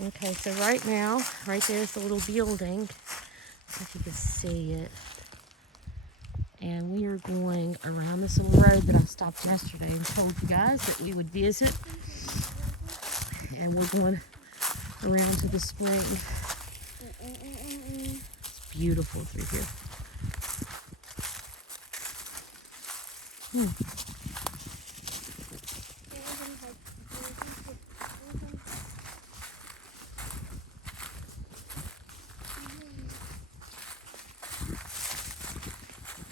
Okay, so right now, right there's the little building. If you can see it. And we are going around this little road that I stopped yesterday and told you guys that we would visit. And we're going around to the spring. It's beautiful through here.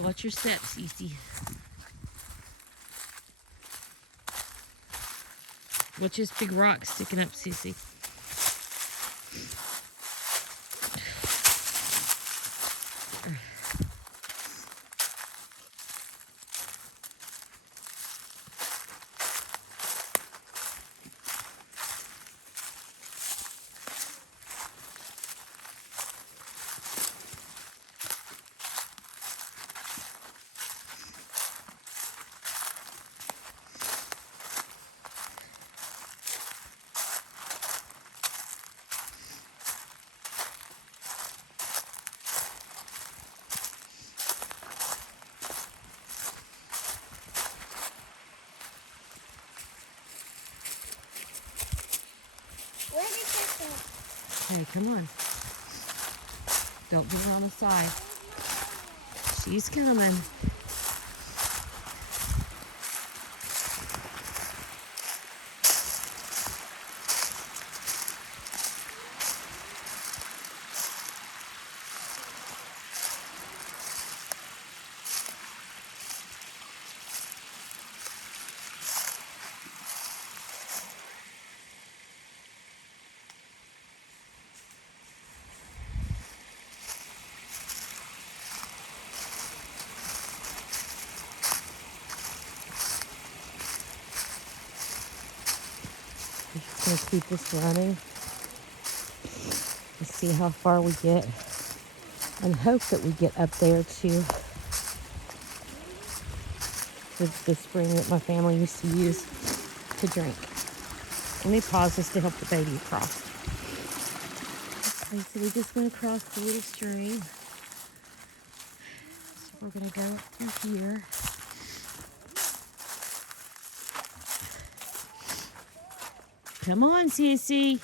Watch your steps, Easty. Watch this big rock sticking up, Cece. Hey, come on. Don't be on the side. She's coming. We're just going to keep this running and see how far we get and hope that we get up there to the spring that my family used to use to drink. Let me pause this to help the baby across. Okay, so we just went across the little stream. So we're going to go through here. Come on, Sissy.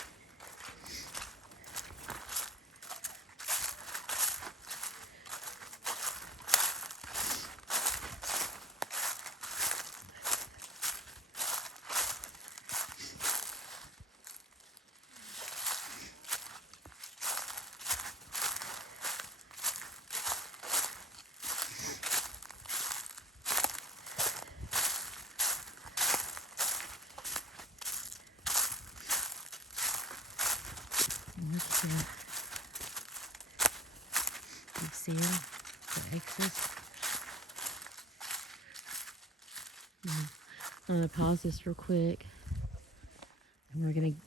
You see them? The X's. I'm going to pause this real quick. And we're going to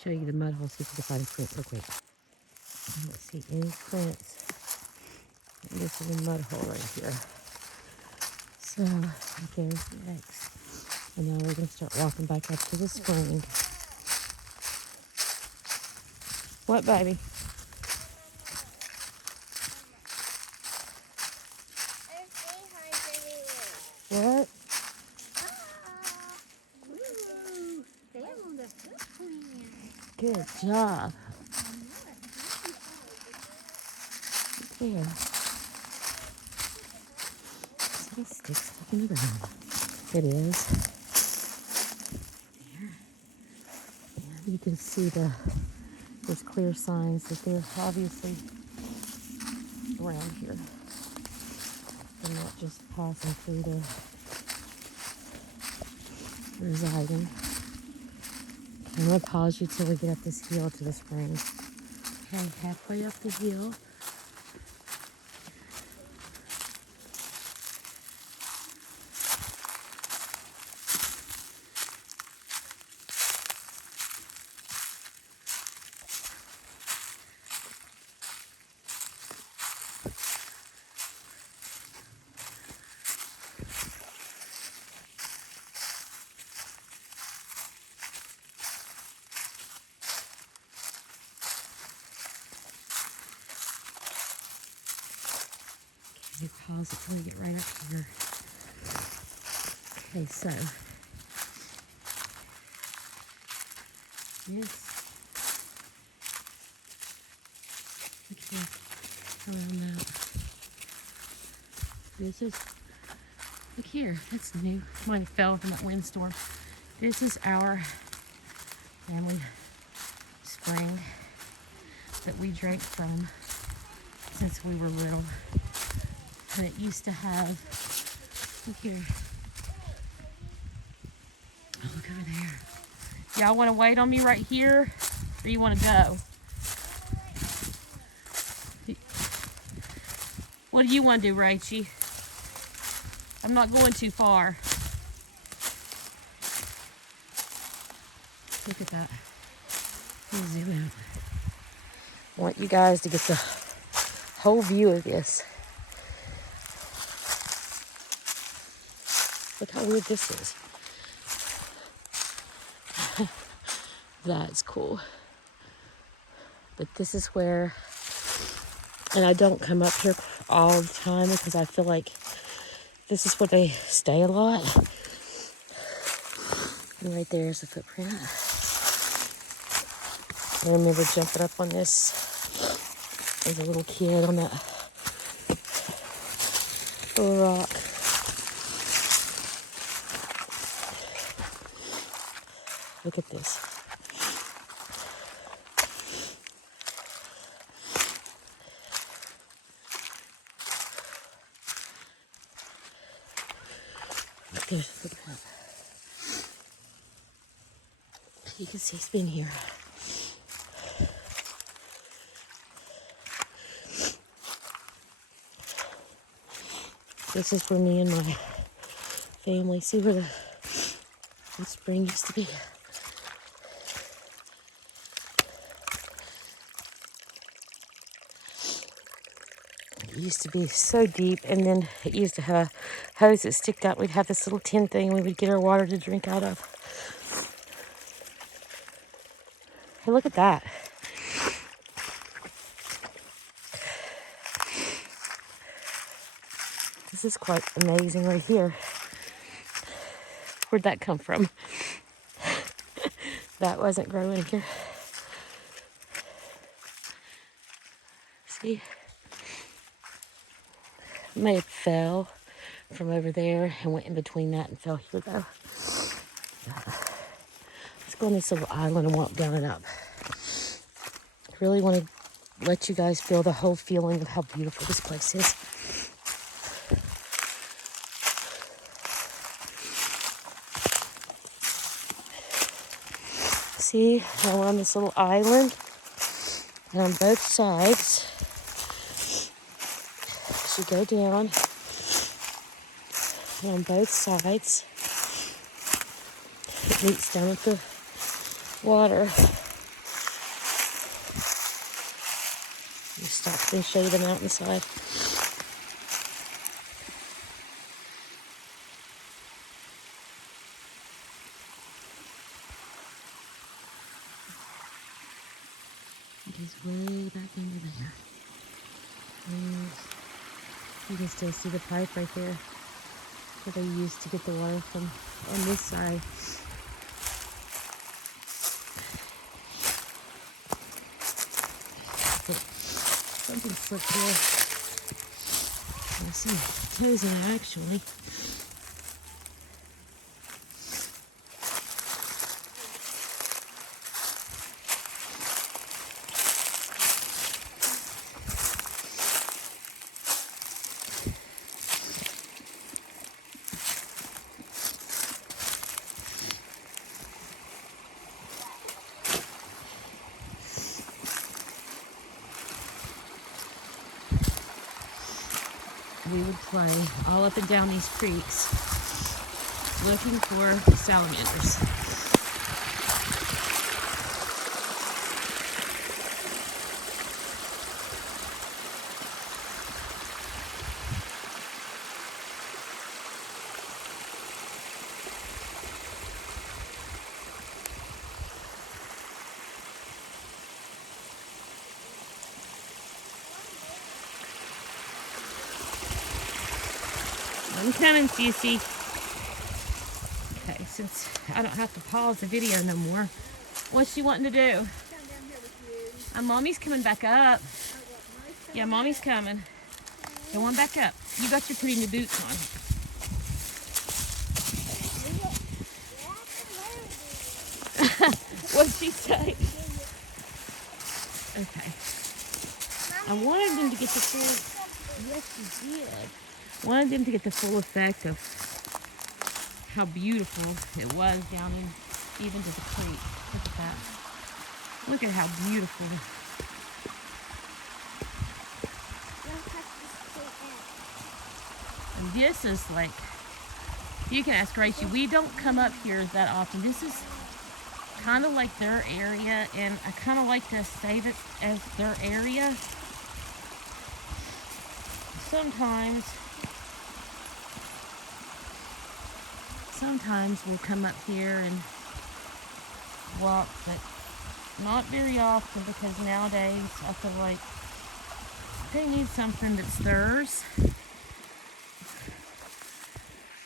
show you the mud hole so you can find a print real quick. I don't see any prints. This is a mud hole right here. So, there's the X. And now we're going to start walking back up to the spring. What, baby? What? Good job. There. Some sticks stuck in the ground. It is. There. And you can see there's clear signs that they're obviously around here. They're not just passing through, they're residing. I'm going to pause you till we get up this hill to the spring. Okay, halfway up the hill. Let me pause it till we get right up here. Okay, so this, okay, around that. This is, look here, that's new. Mine fell from that windstorm. This is our family spring that we drank from since we were little. And it used to have, look here. Oh, look over there. Y'all want to wait on me right here, or you want to go? What do you want to do, Rachie? I'm not going too far. Look at that. Let me zoom out. I want you guys to get the whole view of this. Look how weird this is. That's cool. But this is where, and I don't come up here all the time because I feel like this is where they stay a lot. And right there is the footprint. I remember jumping up on this as a little kid on that little rock. Look at this. There's the footprint. You can see it's been here. This is where me and my family, see where the spring used to be. It used to be so deep, and then it used to have a hose that sticked out. We'd have this little tin thing we would get our water to drink out of. Hey, look at that. This is quite amazing right here. Where'd that come from? That wasn't growing here. See? It may have fell from over there and went in between that and fell here though. Let's go on this little island and walk down and up. I really want to let you guys feel the whole feeling of how beautiful this place is. See, now we're on this little island, and on both sides, as you go down, and on both sides, it meets down with the water. You stop and show you the mountainside. It is way back under there. And you can still see the pipe right there that they used to get the water from on this side. Something slipped here. I see toes in it actually. We would play all up and down these creeks looking for salamanders. I'm coming, Sissy. Okay, since I don't have to pause the video no more, what's she wanting to do? Mommy's coming back up. Yeah, Mommy's coming. Go on back up. You got your pretty new boots on. What'd she say? Okay. I wanted them to get the full, yes you did. Wanted them to get the full effect of how beautiful it was down in, even to the creek. Look at that. Look at how beautiful. And this is like, you can ask Rachel, we don't come up here that often. This is kind of like their area, and I kind of like to save it as their area. Sometimes we'll come up here and walk, but not very often, because nowadays I feel like they need something that's theirs,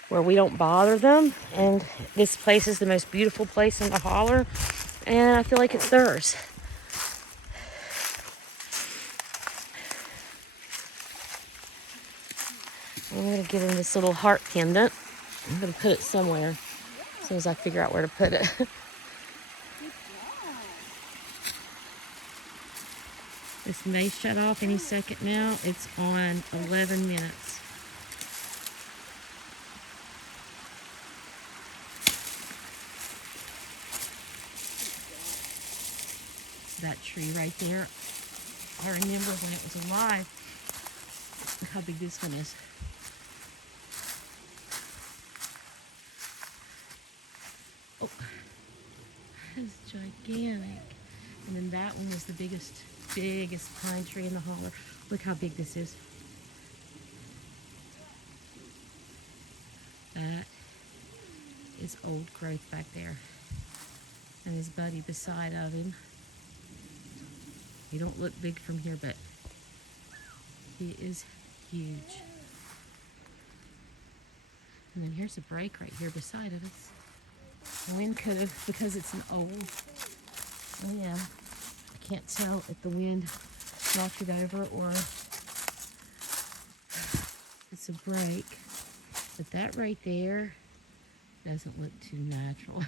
where we don't bother them. And this place is the most beautiful place in the holler, and I feel like it's theirs. I'm going to get in this little heart pendant. I'm going to put it somewhere as soon as I figure out where to put it. This may shut off any second now. It's on 11 minutes. That tree right there, I remember when it was alive, how big this one is. Oh, that's gigantic. And then that one was the biggest pine tree in the holler. Look how big this is. That is old growth back there. And his buddy beside of him. He don't look big from here, but he is huge. And then here's a break right here beside of us. The wind could have, because it's an old limb, I can't tell if the wind knocked it over or it's a break. But that right there doesn't look too natural.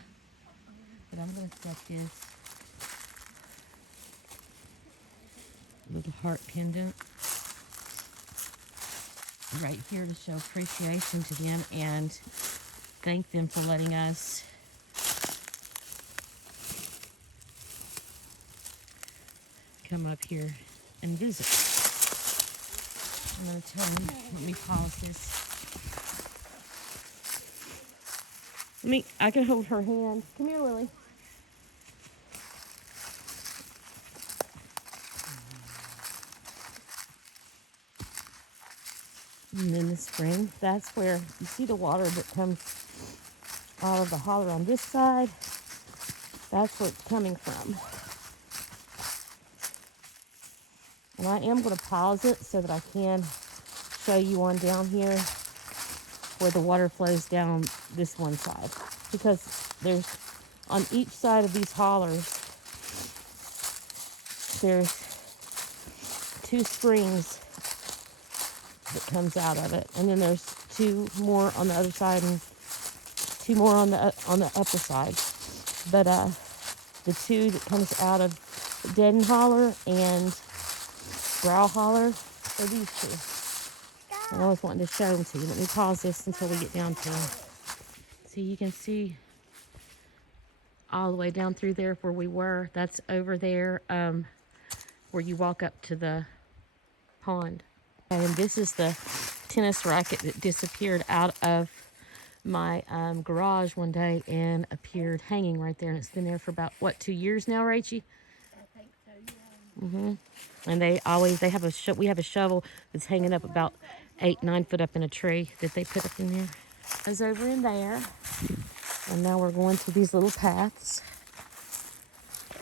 But I'm going to set this little heart pendant right here to show appreciation to them and thank them for letting us come up here and visit. I'm going to tell them, let me pause this. I can hold her hand. Come here, Lily. And then the spring, that's where you see the water that comes out of the holler on this side. That's where it's coming from. And I am going to pause it so that I can show you on down here where the water flows down this one side. Because there's, on each side of these hollers, there's 2 springs that comes out of it, and then there's 2 more on the other side and 2 more on the upper side. But the 2 that comes out of Dead and Holler and Brow Holler are these 2. And I was wanting to show them to you. Let me pause this until we get down to them. See, you can see all the way down through there where we were. That's over there where you walk up to the pond. And this is the tennis racket that disappeared out of my garage one day and appeared hanging right there. And it's been there for about, what, 2 years now, Rachie? I think so, yeah. And we have a shovel that's hanging up about 8-9 foot up in a tree that they put up in there. It was over in there. And now we're going through these little paths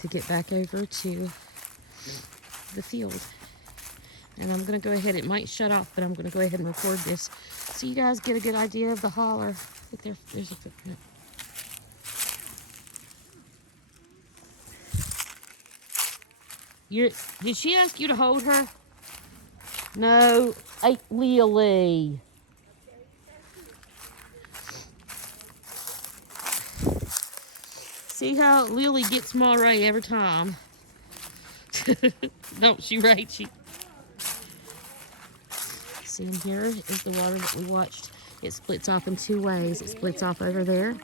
to get back over to the field. And I'm going to go ahead, it might shut off, but I'm going to go ahead and record this so you guys get a good idea of the holler. Look there, there's a footprint. Did she ask you to hold her? No, Lily. See how Lily gets Ray every time. Don't she, Rachie? See, in here is the water that we watched. It splits off in two ways. It splits off over there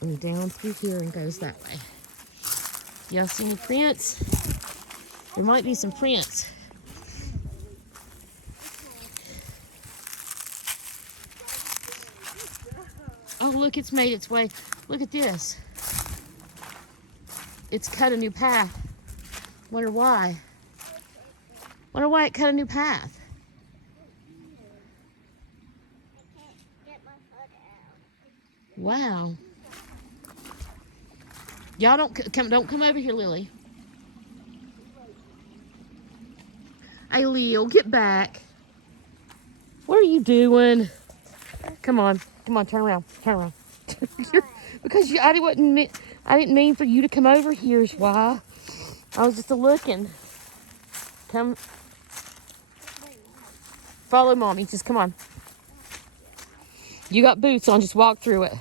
and down through here and goes that way. Y'all see any prints? There might be some prints. Oh, look, it's made its way. Look at this. It's cut a new path. Wonder why. Wonder why it cut a new path. Wow. Y'all don't come over here, Lily. Hey, Leo, get back. What are you doing? Come on, turn around, because I didn't mean for you to come over here. Is why I was just looking. Come, follow mommy. Just come on. You got boots on. Just walk through it.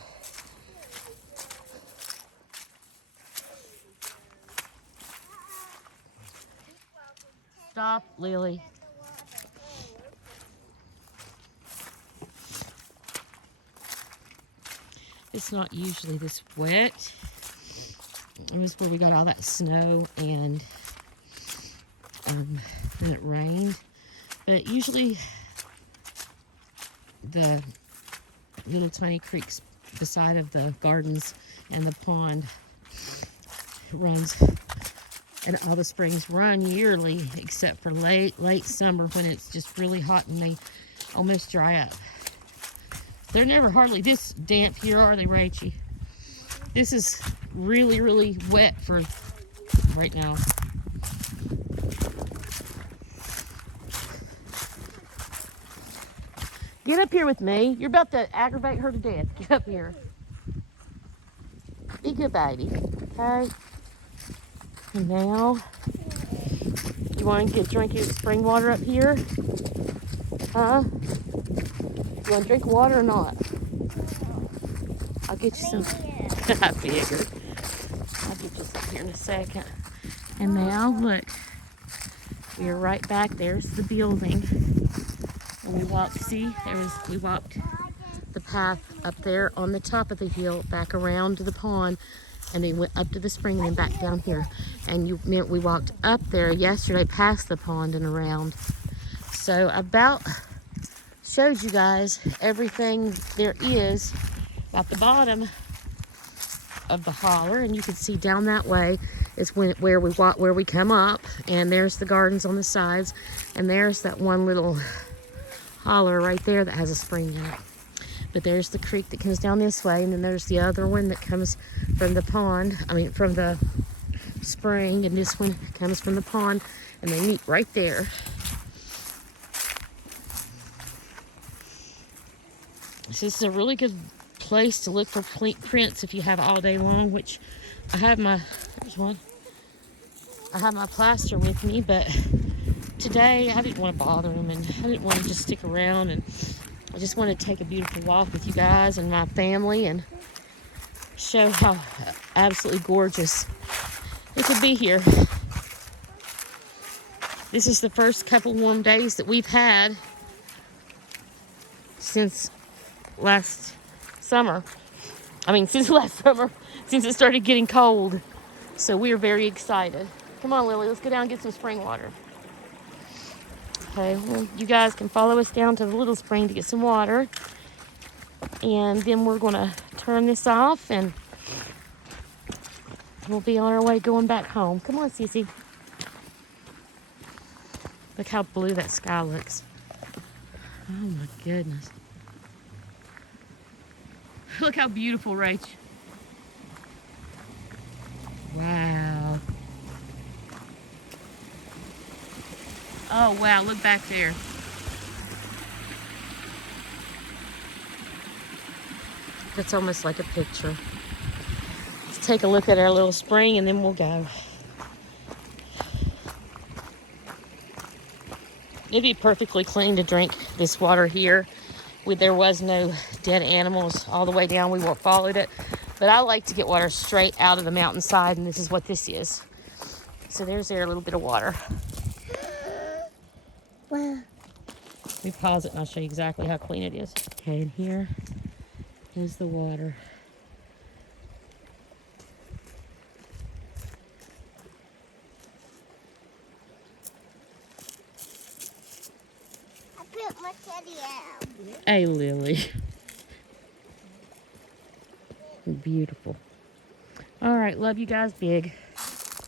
Stop, Lily. It's not usually this wet. It was where we got all that snow and then it rained. But usually the little tiny creeks beside of the gardens and the pond runs, and all the springs run yearly except for late summer when it's just really hot and they almost dry up. They're never hardly this damp here, are they, Rachie? This is really, really wet for right now. Get up here with me. You're about to aggravate her to death. Get up here. Be good, baby. Okay? And now, you want to get drinking spring water up here? Huh? You want to drink water or not? I'll get you some. I figured. I'll get you some here in a second. And now, look. We are right back. There's the building. And we walked, see? We walked the path up there on the top of the hill, back around to the pond, and then went up to the spring and then back down here. And we walked up there yesterday past the pond and around. So about showed you guys everything there is at the bottom of the holler, and you can see down that way is where we come up, and there's the gardens on the sides, and there's that one little holler right there that has a spring in it. But there's the creek that comes down this way, and then there's the other one that comes from the pond, from the spring, and this one comes from the pond, and they meet right there. This is a really good place to look for prints if you have all day long, which I have there's one. I have my plaster with me, but today I didn't want to bother them, and I didn't want to just stick around, and I just wanted to take a beautiful walk with you guys and my family and show how absolutely gorgeous it could be here. This is the first couple warm days that we've had since last summer. Since it started getting cold. So we are very excited. Come on, Lily, let's go down and get some spring water. Okay, well, you guys can follow us down to the little spring to get some water. And then we're going to turn this off and we'll be on our way going back home. Come on, Sissy. Look how blue that sky looks. Oh my goodness. Look how beautiful, Rach. Wow. Oh, wow, look back there. That's almost like a picture. Let's take a look at our little spring and then we'll go. It'd be perfectly clean to drink this water here. There was no dead animals all the way down. We followed it. But I like to get water straight out of the mountainside, and this is what this is. So there's a little bit of water. Let me pause it and I'll show you exactly how clean it is. Okay, and here is the water. I put my teddy out. Hey, Lily. Beautiful. All right, love you guys big.